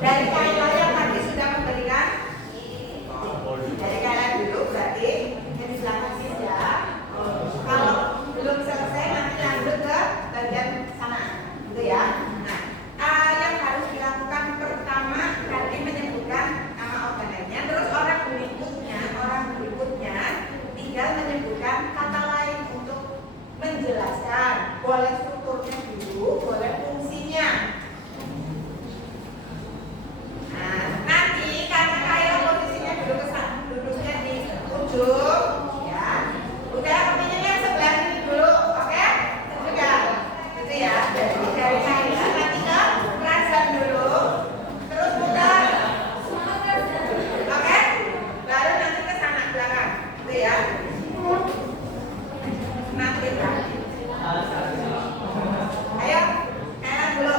Dari kalian yang tadi sudah memberikan dari kalian dulu berarti yang silakan ya. Kalau belum selesai nanti lanjut ke bagian sana, gitu ya. Nah, yang harus dilakukan pertama tadi menyebutkan nama organelnya, terus orang berikutnya tinggal menyebutkan kata lain untuk menjelaskan, boleh strukturnya dulu, boleh fungsinya. Nah, nanti karena kayak posisinya duduknya di ujung, ya, udah pinjamnya sebelah ini dulu, oke? Juga, gitu ya. Jadi dari saya nanti ke perasan dulu, terus putar, oke? Baru nanti ke sana belakang, gitu ya. Nanti berarti. Ayo, kalian dulu.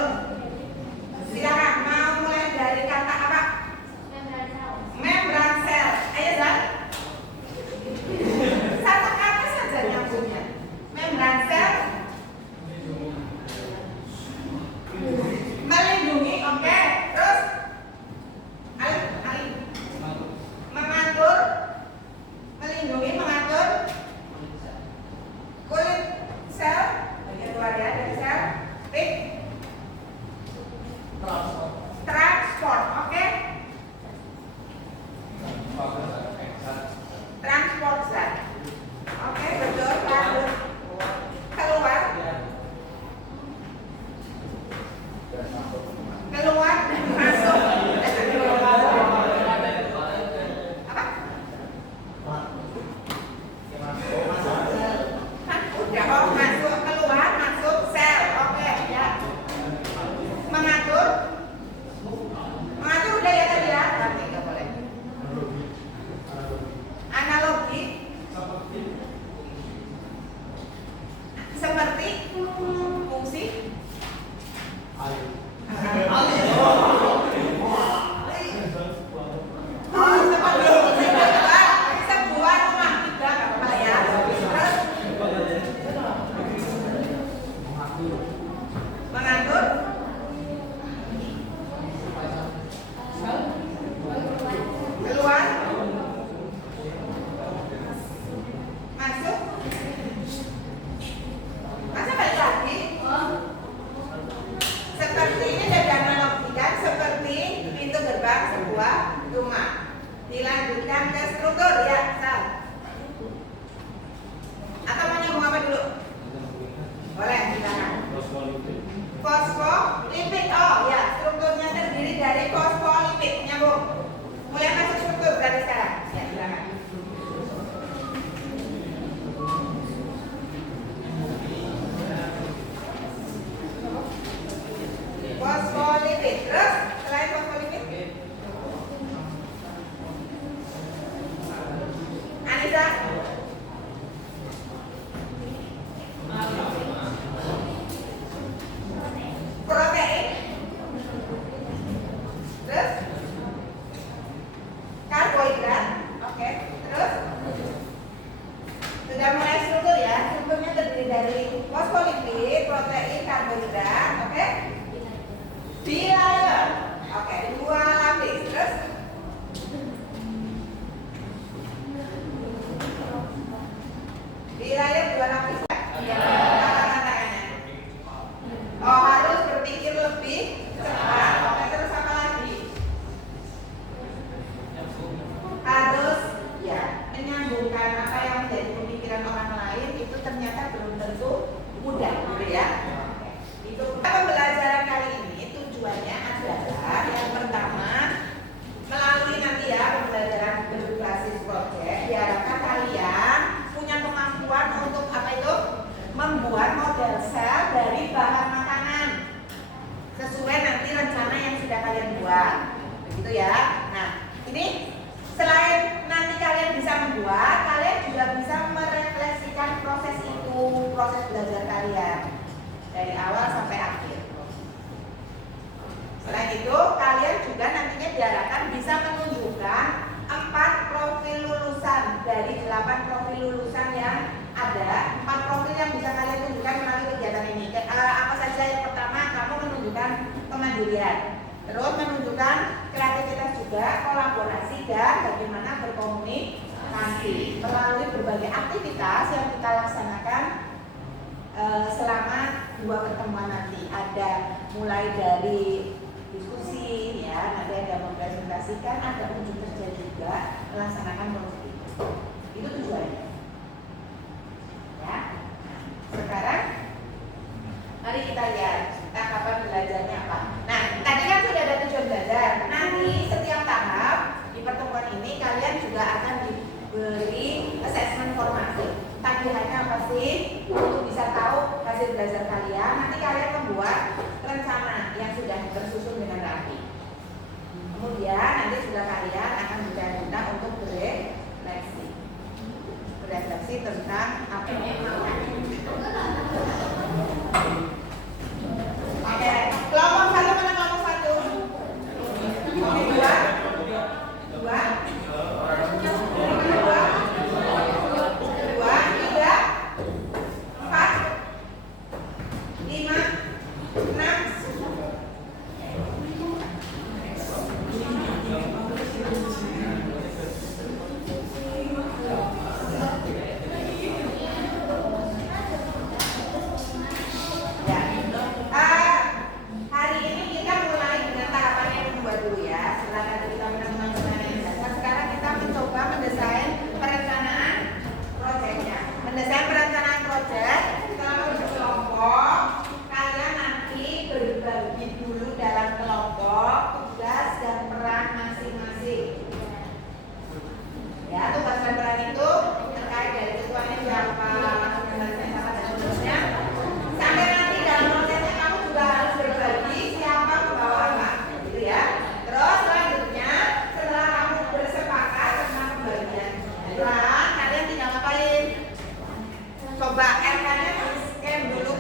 Silakan, mau mulai dari kata apa? Membran sel. Ayo, Zak. Satu kata saja nyambungnya. Membran sel. Melindungi, oke. Terus, ayo. Mengatur. Melindungi, mengatur. Kulit sel. Bagian luar ya dari sel. Pik. Transport, oke? Transport zat. Oke, betul. Lalu keluar, masuk. Apa? Udah, oh, masuk, keluar, masuk sel. Oke, ya. Mengatur udah ya tadi ya, berarti nggak boleh. Analogi seperti fungsi sebuah rumah juga nggak apa-apa ya. Terus mengatur keluar, masuk, masa balik lagi? Seperti ini sudah dianalogikan seperti pintu gerbang sebuah rumah. Dilanjutkan ke struktur ya, Sal. Atau mau nyambung apa dulu? Boleh, silakan. Fosfolipid, oh ya, strukturnya terdiri dari fosfolipid, nyambung. Mulai masuk struktur berarti sekarang. Ya, silakan. Fosfolipid. Terus selain fosfolipid? Anissa? Protein. Terus karbohidrat, oke. Terus sudah mulai struktur ya. Strukturnya terdiri dari fosfolipid, protein, karbohidrat, oke. Bilayer, oke. 2 lapis. Terus bilayer 2 lapis. Oh, harus berpikir lebih cepat. Oke, terus apa lagi? Harus ya menyambungkan apa yang menjadi pemikiran orang lain itu ternyata belum tentu mudah, gitu ya. Itu pembelajaran kali ini tujuannya adalah yang pertama melalui nanti ya pembelajaran berbasis proyek diharapkan kalian punya kemampuan untuk apa itu membuat model sel dari bahan makanan sesuai nanti rencana yang sudah kalian buat, begitu ya. Nah, ini selain nanti kalian bisa membuat, kalian juga bisa merefleksikan proses itu, proses belajar kalian dari awal sampai akhir. Selain itu, kalian juga nantinya diharapkan bisa menunjukkan 4 profil lulusan dari 8 profil lulusan yang ada. 4 profil yang bisa kalian tunjukkan melalui kegiatan ini. Apa saja? Yang pertama, kamu menunjukkan kemandirian. Terus menunjukkan kreativitas juga, kolaborasi dan bagaimana berkomunikasi melalui berbagai aktivitas yang kita laksanakan selama 2 pertemuan nanti. Ada mulai dari diskusi ya, nanti ada mempresentasikan, ada uji kerja juga, melaksanakan proyek itu tujuannya. Ya. Sekarang mari kita lihat tahapan belajarnya apa. Nah, tadi kan sudah ada tujuan belajar. Nanti setiap tahap di pertemuan ini kalian juga akan diberi assessment formasi. Tagihannya apa sih? Untuk bisa tahu hasil belajar kalian, nanti kalian membuat rencana yang sudah tersusun dengan rapi. Kemudian nanti sudah kalian akan berguna untuk berefleksi tentang apa yang mau. Oke, kelompok 1 mana kelompok 1? Oke, 2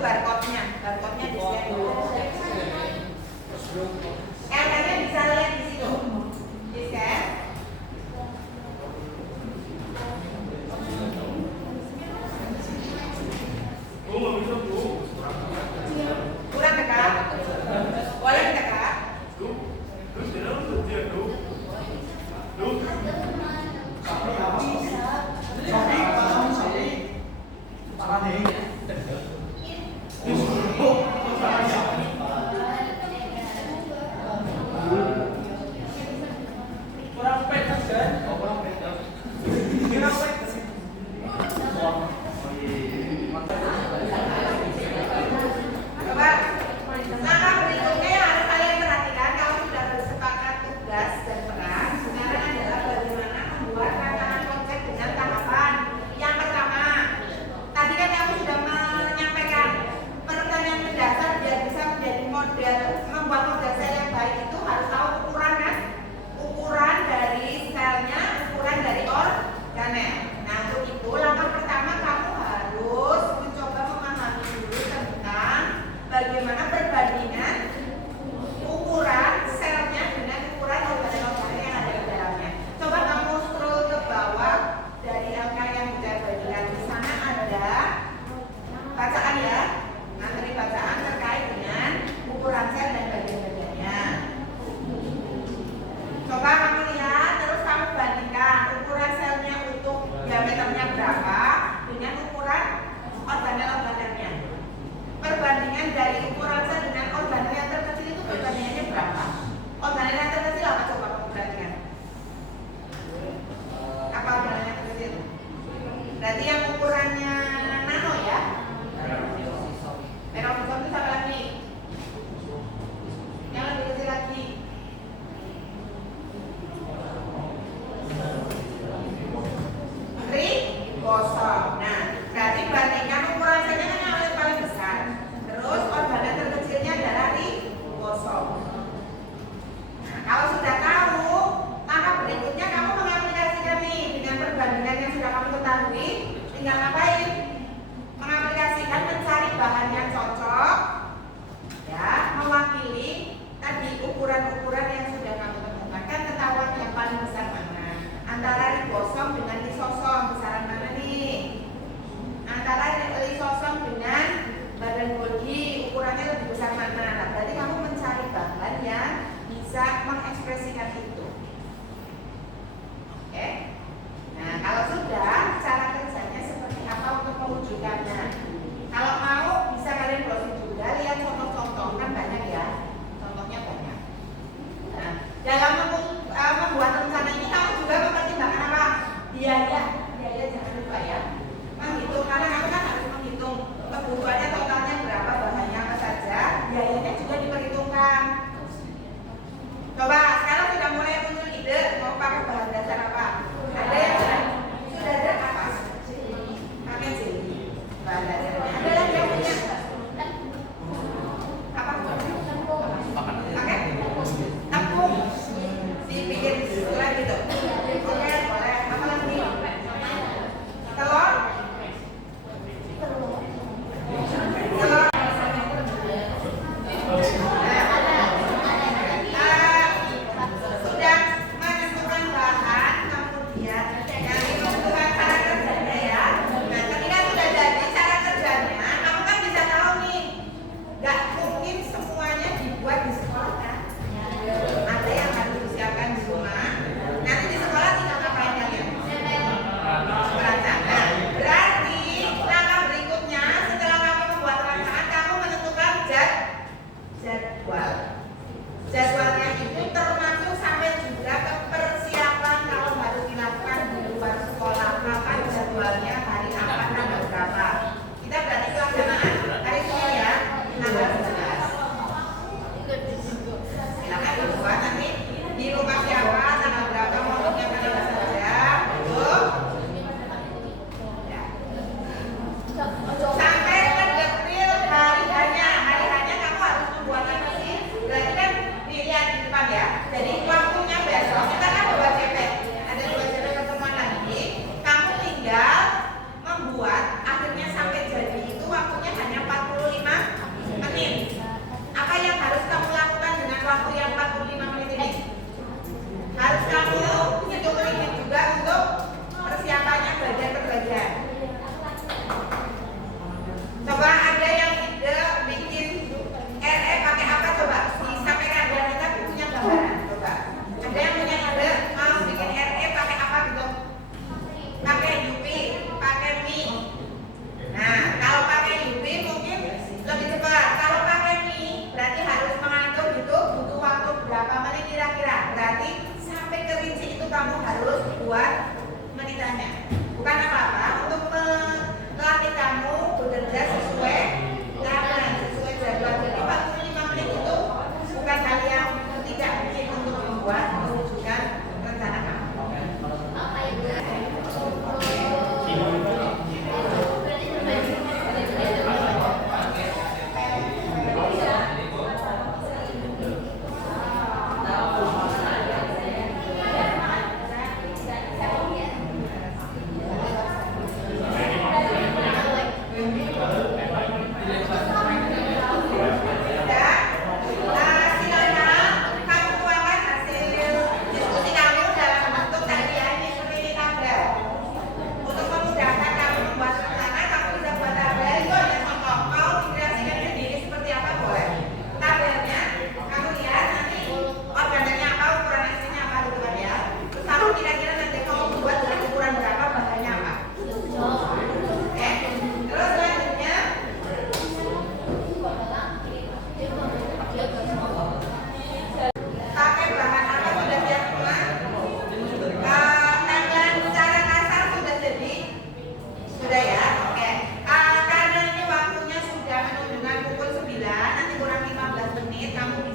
barcode-nya di-scan dulu.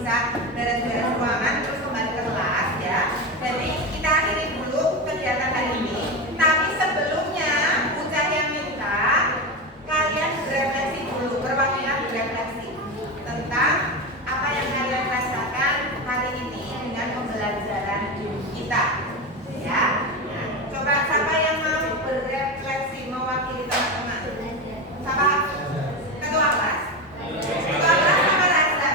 bisa beres-beres ruangan terus kembali ke kelas ya. Jadi kita akhiri dulu kegiatan hari ini. Tapi sebelumnya Bu Cahya minta kalian berefleksi dulu, perwakilan berefleksi tentang apa yang kalian rasakan hari ini dengan pembelajaran kita ya. Nah, coba siapa yang mau berefleksi mewakili teman-teman? Siapa? Ketua kelas? Ketua kelas sama Razzar?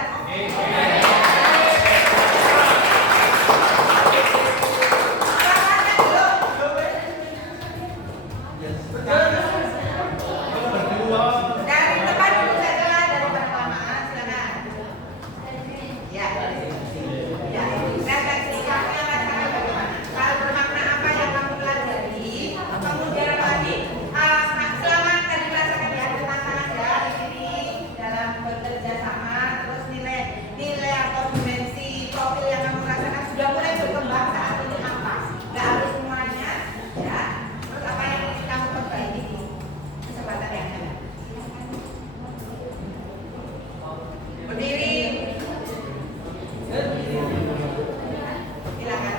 Dari depan dulu saja lah, dari pertelamaan silakan. Ya, ya. Refleksi kamu yang rasakan bagaimana? Kalau bermakna apa yang kamu pelajari? Kemudian lagi, selama tadi merasakan ya tantangan ya di sini dalam bekerja sama, terus nilai atau dimensi profil yang kamu rasakan sudah mulai berkembang saat ini apa? Nggak harus semuanya, ya. Terus apa yang ingin kamu perbaiki? Kesempatan yang ada. Berdiri. Silakan.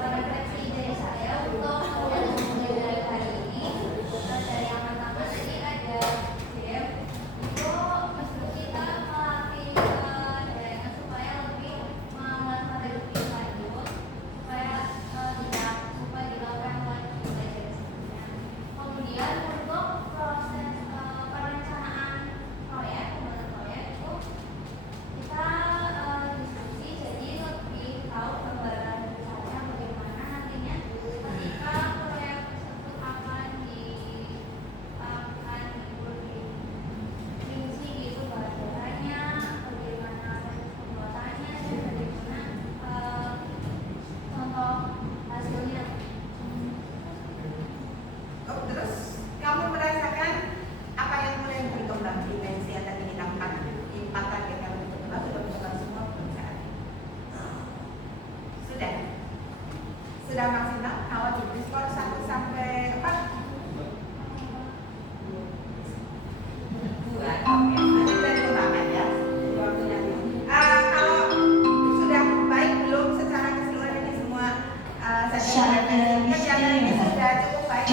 Refleksi dari saya untuk pembelajaran hari ini dari yang pertama tadi ada game itu mesti kita melatih daerah supaya lebih mengenal lebih lanjut supaya dilakukan lagi belajar sebelumnya. Kemudian untuk proses perencanaan proyek pembuatan proyek itu kita diskusi jadi lebih tahu gambaran besarnya bagaimana nantinya ketika proyek tersebut akan dirinci gitu bahasanya bagaimana pembuatannya dan bagaimana contoh hasilnya. Oh, terus kamu merasakan apa yang mulai berkembang dimensi yang tadi kita empat target kamu berkembang sudah berkembang semua belum saat ini? Sudah maksimal kalau di skor 1 sampai 4? 2. Oke, nanti kita dikembangkan ya waktunya. Kalau sudah baik belum secara keseluruhan ini semua kegiatan ini sudah cukup baik.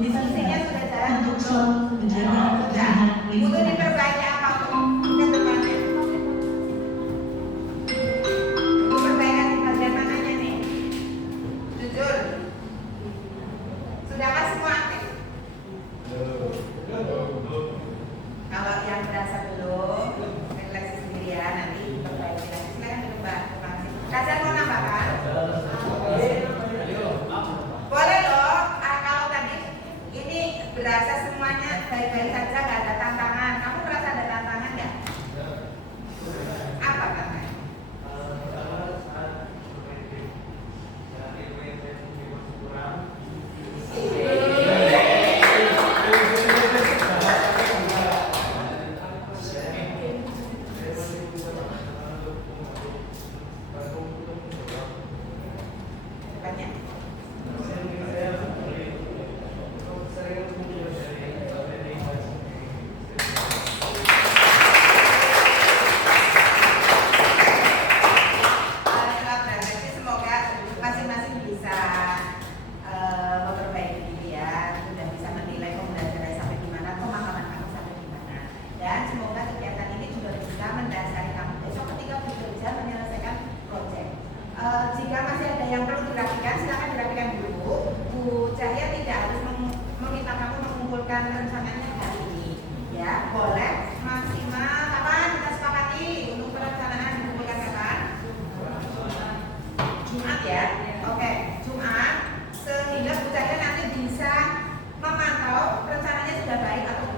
Diskusinya sudah jalan untuk selalu menjaga kebersihan butuh lingkungan. diperbaiki apa ke depannya? Butuh perbaikan di bagian mananya nih? Jujur. Sudahkah semua aktif? Kalau yang berasa belum, refleksi sendiri ya, nanti perbaiki lagi. Silakan dirubah. Terima kasih. Razzar mau nambahkan? Boleh loh. Kalau tadi ini berasa semuanya baik-baik saja, nggak ada tantangan. Kamu merasa ada tantangan nggak? Apa tantangan? Banyak. Semoga masing-masing bisa memperbaiki diri ya, sudah bisa menilai pembelajaran sampai di mana, pemahaman kamu sampai di mana, dan semoga kegiatan ini juga bisa mendasari kamu besok ketika bekerja menyelesaikan proyek. Jika masih ada yang perlu dirapikan, silakan dirapikan dulu. Bu Cahya tidak harus meminta kamu mengumpulkan rencananya hari ini, ya boleh maksimal kapan kita sepakati untuk perencanaan dikumpulkan kapan? Jumat ya, oke, Jumat, sehingga Bu Cahya nanti bisa memantau rencananya sudah baik atau